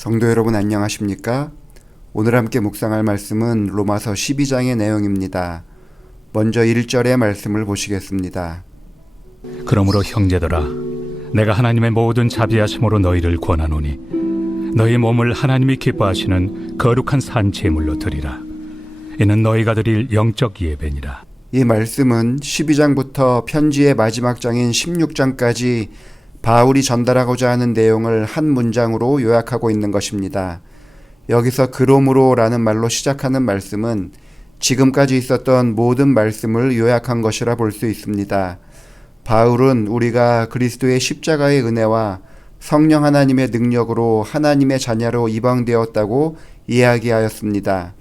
성도 여러분 안녕하십니까? 오늘 함께 묵상할 말씀은 로마서 12장의 내용입니다. 먼저 1절의 말씀을 보시겠습니다. 그러므로 형제들아, 내가 하나님의 모든 자비하심으로 너희를 권하노니 너희 몸을 하나님이 기뻐하시는 거룩한 산 제물로 드리라. 이는 너희가 드릴 영적 예배니라. 이 말씀은 12장부터 편지의 마지막 장인 16장까지 바울이 전달하고자 하는 내용을 한 문장으로 요약하고 있는 것입니다. 여기서 그러므로라는 말로 시작하는 말씀은 지금까지 있었던 모든 말씀을 요약한 것이라 볼 수 있습니다. 바울은 우리가 그리스도의 십자가의 은혜와 성령 하나님의 능력으로 하나님의 자녀로 입양되었다고 이야기하였습니다.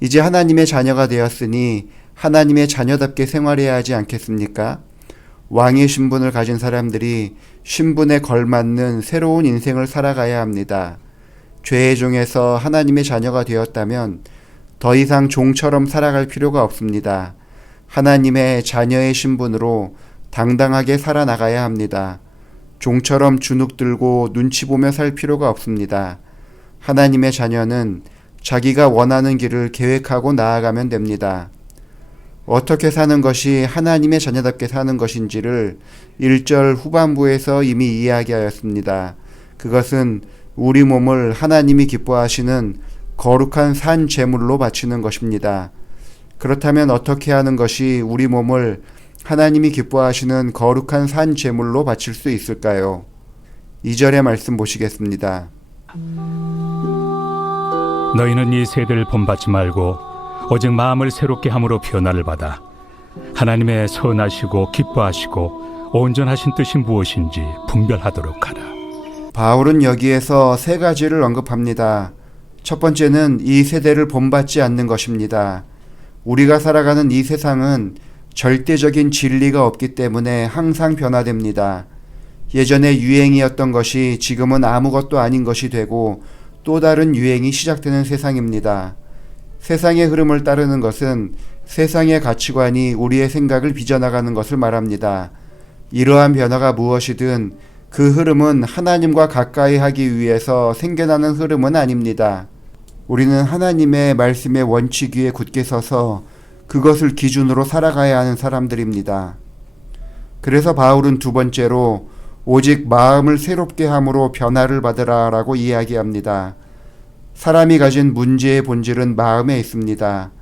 이제 하나님의 자녀가 되었으니 하나님의 자녀답게 생활해야 하지 않겠습니까? 왕의 신분을 가진 사람들이 신분에 걸맞는 새로운 인생을 살아가야 합니다. 죄의 종에서 하나님의 자녀가 되었다면 더 이상 종처럼 살아갈 필요가 없습니다. 하나님의 자녀의 신분으로 당당하게 살아나가야 합니다. 종처럼 주눅 들고 눈치 보며 살 필요가 없습니다. 하나님의 자녀는 자기가 원하는 길을 계획하고 나아가면 됩니다. 어떻게 사는 것이 하나님의 자녀답게 사는 것인지를 1절 후반부에서 이미 이야기하였습니다. 그것은 우리 몸을 하나님이 기뻐하시는 거룩한 산 제물로 바치는 것입니다. 그렇다면 어떻게 하는 것이 우리 몸을 하나님이 기뻐하시는 거룩한 산 제물로 바칠 수 있을까요? 2절의 말씀 보시겠습니다. 너희는 이 세대를 본받지 말고 오직 마음을 새롭게 함으로 변화를 받아 하나님의 선하시고 기뻐하시고 온전하신 뜻이 무엇인지 분별하도록 하라. 바울은 여기에서 세 가지를 언급합니다. 첫 번째는 이 세대를 본받지 않는 것입니다. 우리가 살아가는 이 세상은 절대적인 진리가 없기 때문에 항상 변화됩니다. 예전에 유행이었던 것이 지금은 아무것도 아닌 것이 되고 또 다른 유행이 시작되는 세상입니다. 세상의 흐름을 따르는 것은 세상의 가치관이 우리의 생각을 빚어나가는 것을 말합니다. 이러한 변화가 무엇이든 그 흐름은 하나님과 가까이 하기 위해서 생겨나는 흐름은 아닙니다. 우리는 하나님의 말씀의 원칙 위에 굳게 서서 그것을 기준으로 살아가야 하는 사람들입니다. 그래서 바울은 두 번째로 오직 마음을 새롭게 함으로 변화를 받으라라고 이야기합니다. 사람이 가진 문제의 본질은 마음에 있습니다.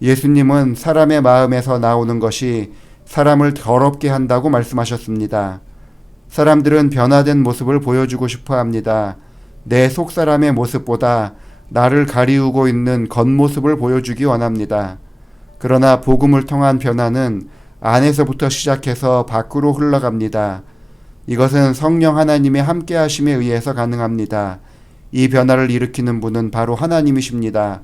예수님은 사람의 마음에서 나오는 것이 사람을 더럽게 한다고 말씀하셨습니다. 사람들은 변화된 모습을 보여주고 싶어 합니다. 내 속사람의 모습보다 나를 가리우고 있는 겉모습을 보여주기 원합니다. 그러나 복음을 통한 변화는 안에서부터 시작해서 밖으로 흘러갑니다. 이것은 성령 하나님의 함께하심에 의해서 가능합니다. 이 변화를 일으키는 분은 바로 하나님이십니다.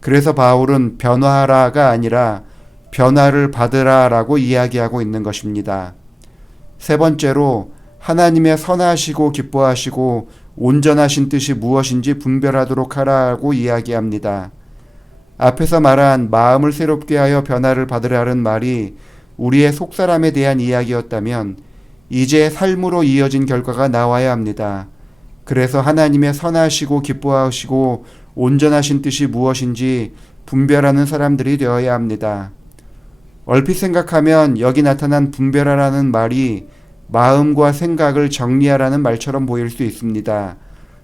그래서 바울은 변화하라가 아니라 변화를 받으라라고 이야기하고 있는 것입니다. 세 번째로 하나님의 선하시고 기뻐하시고 온전하신 뜻이 무엇인지 분별하도록 하라고 이야기합니다. 앞에서 말한 마음을 새롭게 하여 변화를 받으라는 말이 우리의 속사람에 대한 이야기였다면 이제 삶으로 이어진 결과가 나와야 합니다. 그래서 하나님의 선하시고 기뻐하시고 온전하신 뜻이 무엇인지 분별하는 사람들이 되어야 합니다. 얼핏 생각하면 여기 나타난 분별하라는 말이 마음과 생각을 정리하라는 말처럼 보일 수 있습니다.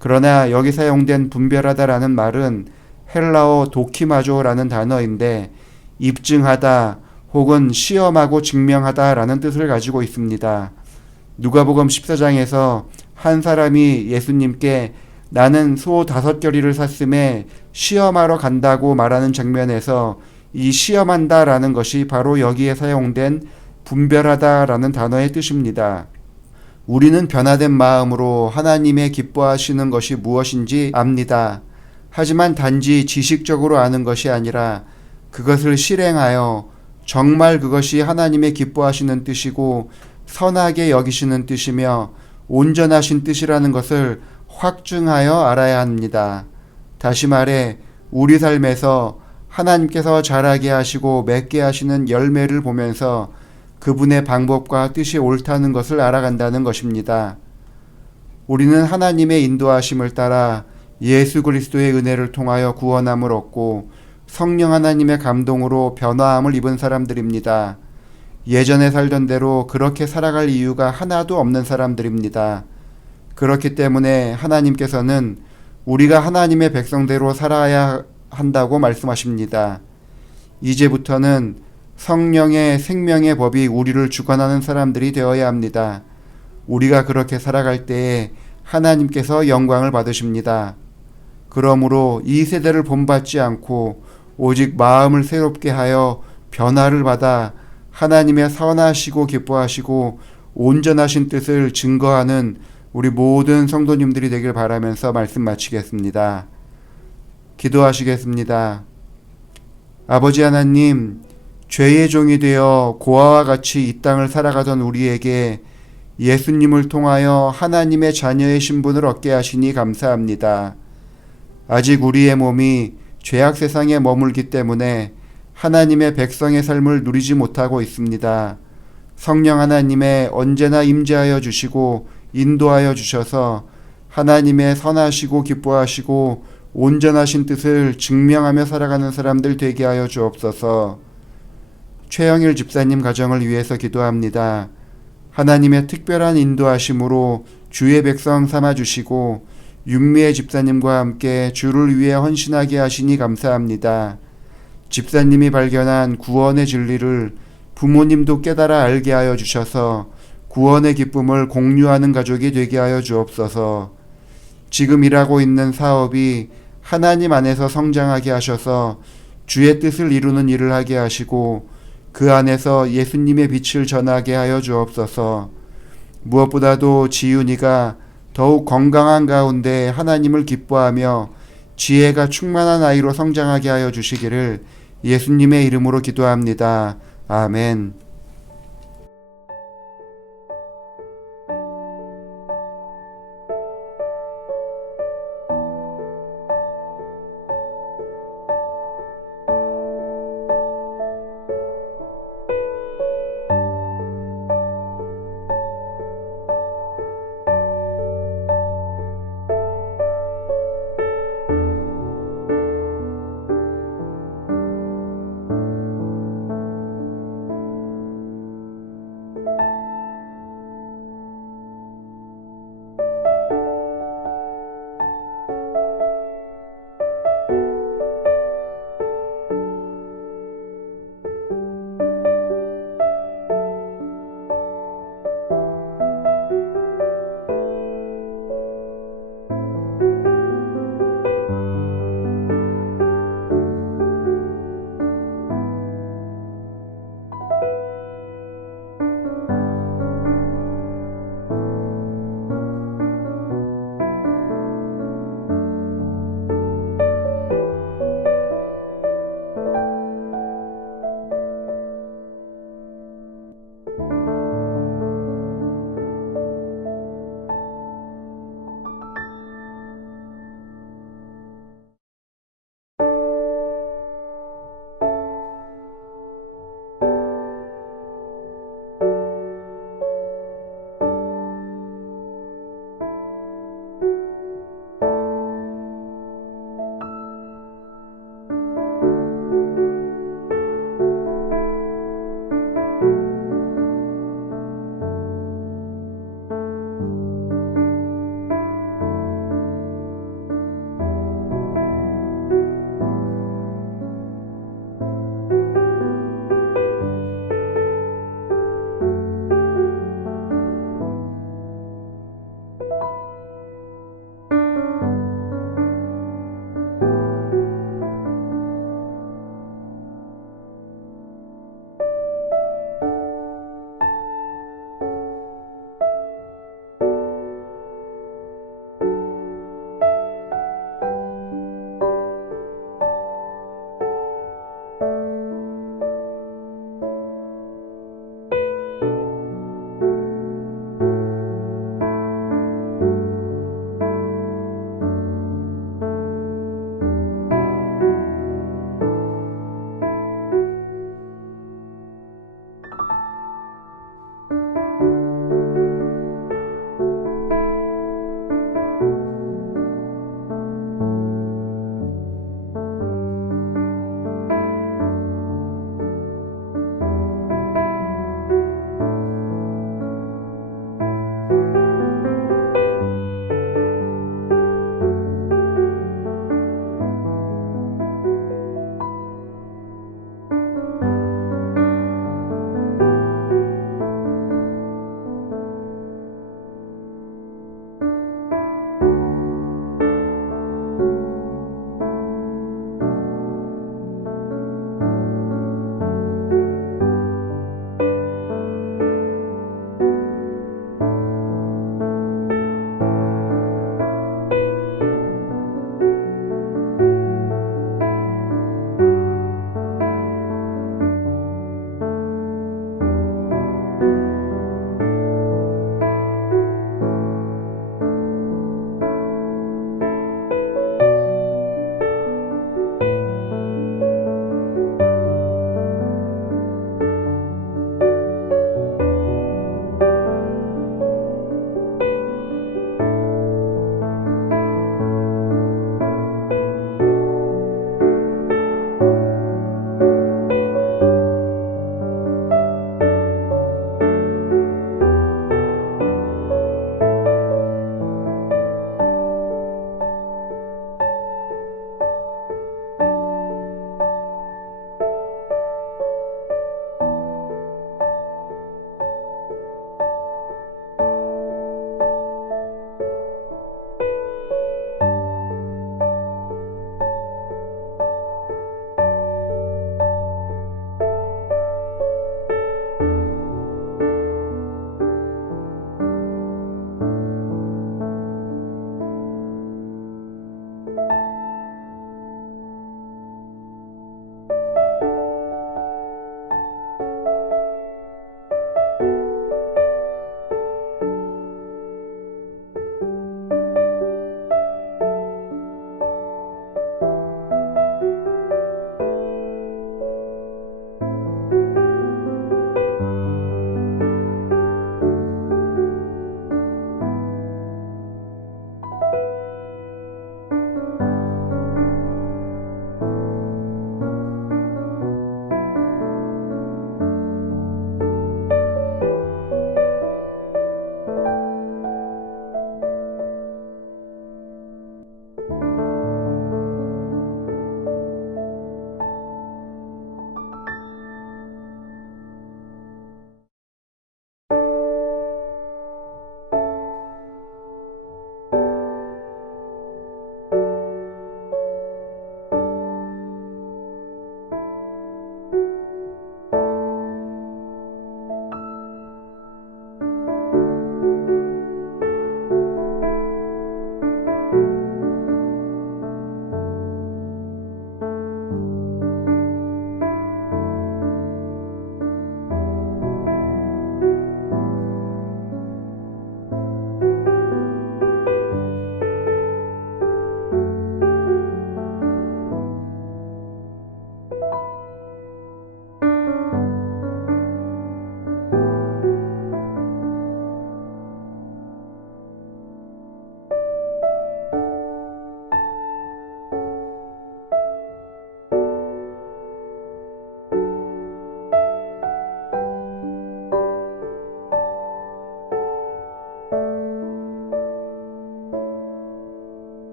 그러나 여기 사용된 분별하다라는 말은 헬라어 도키마조라는 단어인데 입증하다 혹은 시험하고 증명하다라는 뜻을 가지고 있습니다. 누가복음 14장에서 한 사람이 예수님께 나는 소 5겨리를 샀음에 시험하러 간다고 말하는 장면에서 이 시험한다라는 것이 바로 여기에 사용된 분별하다라는 단어의 뜻입니다. 우리는 변화된 마음으로 하나님의 기뻐하시는 것이 무엇인지 압니다. 하지만 단지 지식적으로 아는 것이 아니라 그것을 실행하여 정말 그것이 하나님의 기뻐하시는 뜻이고 선하게 여기시는 뜻이며 온전하신 뜻이라는 것을 확증하여 알아야 합니다. 다시 말해 우리 삶에서 하나님께서 자라게 하시고 맺게 하시는 열매를 보면서 그분의 방법과 뜻이 옳다는 것을 알아간다는 것입니다. 우리는 하나님의 인도하심을 따라 예수 그리스도의 은혜를 통하여 구원함을 얻고 성령 하나님의 감동으로 변화함을 입은 사람들입니다. 예전에 살던 대로 그렇게 살아갈 이유가 하나도 없는 사람들입니다. 그렇기 때문에 하나님께서는 우리가 하나님의 백성대로 살아야 한다고 말씀하십니다. 이제부터는 성령의 생명의 법이 우리를 주관하는 사람들이 되어야 합니다. 우리가 그렇게 살아갈 때에 하나님께서 영광을 받으십니다. 그러므로 이 세대를 본받지 않고 오직 마음을 새롭게 하여 변화를 받아 하나님의 선하시고 기뻐하시고 온전하신 뜻을 증거하는 우리 모든 성도님들이 되길 바라면서 말씀 마치겠습니다. 기도하시겠습니다. 아버지 하나님, 죄의 종이 되어 고아와 같이 이 땅을 살아가던 우리에게 예수님을 통하여 하나님의 자녀의 신분을 얻게 하시니 감사합니다. 아직 우리의 몸이 죄악 세상에 머물기 때문에 하나님의 백성의 삶을 누리지 못하고 있습니다. 성령 하나님의 언제나 임재하여 주시고 인도하여 주셔서 하나님의 선하시고 기뻐하시고 온전하신 뜻을 증명하며 살아가는 사람들 되게 하여 주옵소서. 최영일 집사님 가정을 위해서 기도합니다. 하나님의 특별한 인도하심으로 주의 백성 삼아주시고 윤미애 집사님과 함께 주를 위해 헌신하게 하시니 감사합니다. 집사님이 발견한 구원의 진리를 부모님도 깨달아 알게 하여 주셔서 구원의 기쁨을 공유하는 가족이 되게 하여 주옵소서. 지금 일하고 있는 사업이 하나님 안에서 성장하게 하셔서 주의 뜻을 이루는 일을 하게 하시고 그 안에서 예수님의 빛을 전하게 하여 주옵소서. 무엇보다도 지윤이가 더욱 건강한 가운데 하나님을 기뻐하며 지혜가 충만한 아이로 성장하게 하여 주시기를 예수님의 이름으로 기도합니다. 아멘.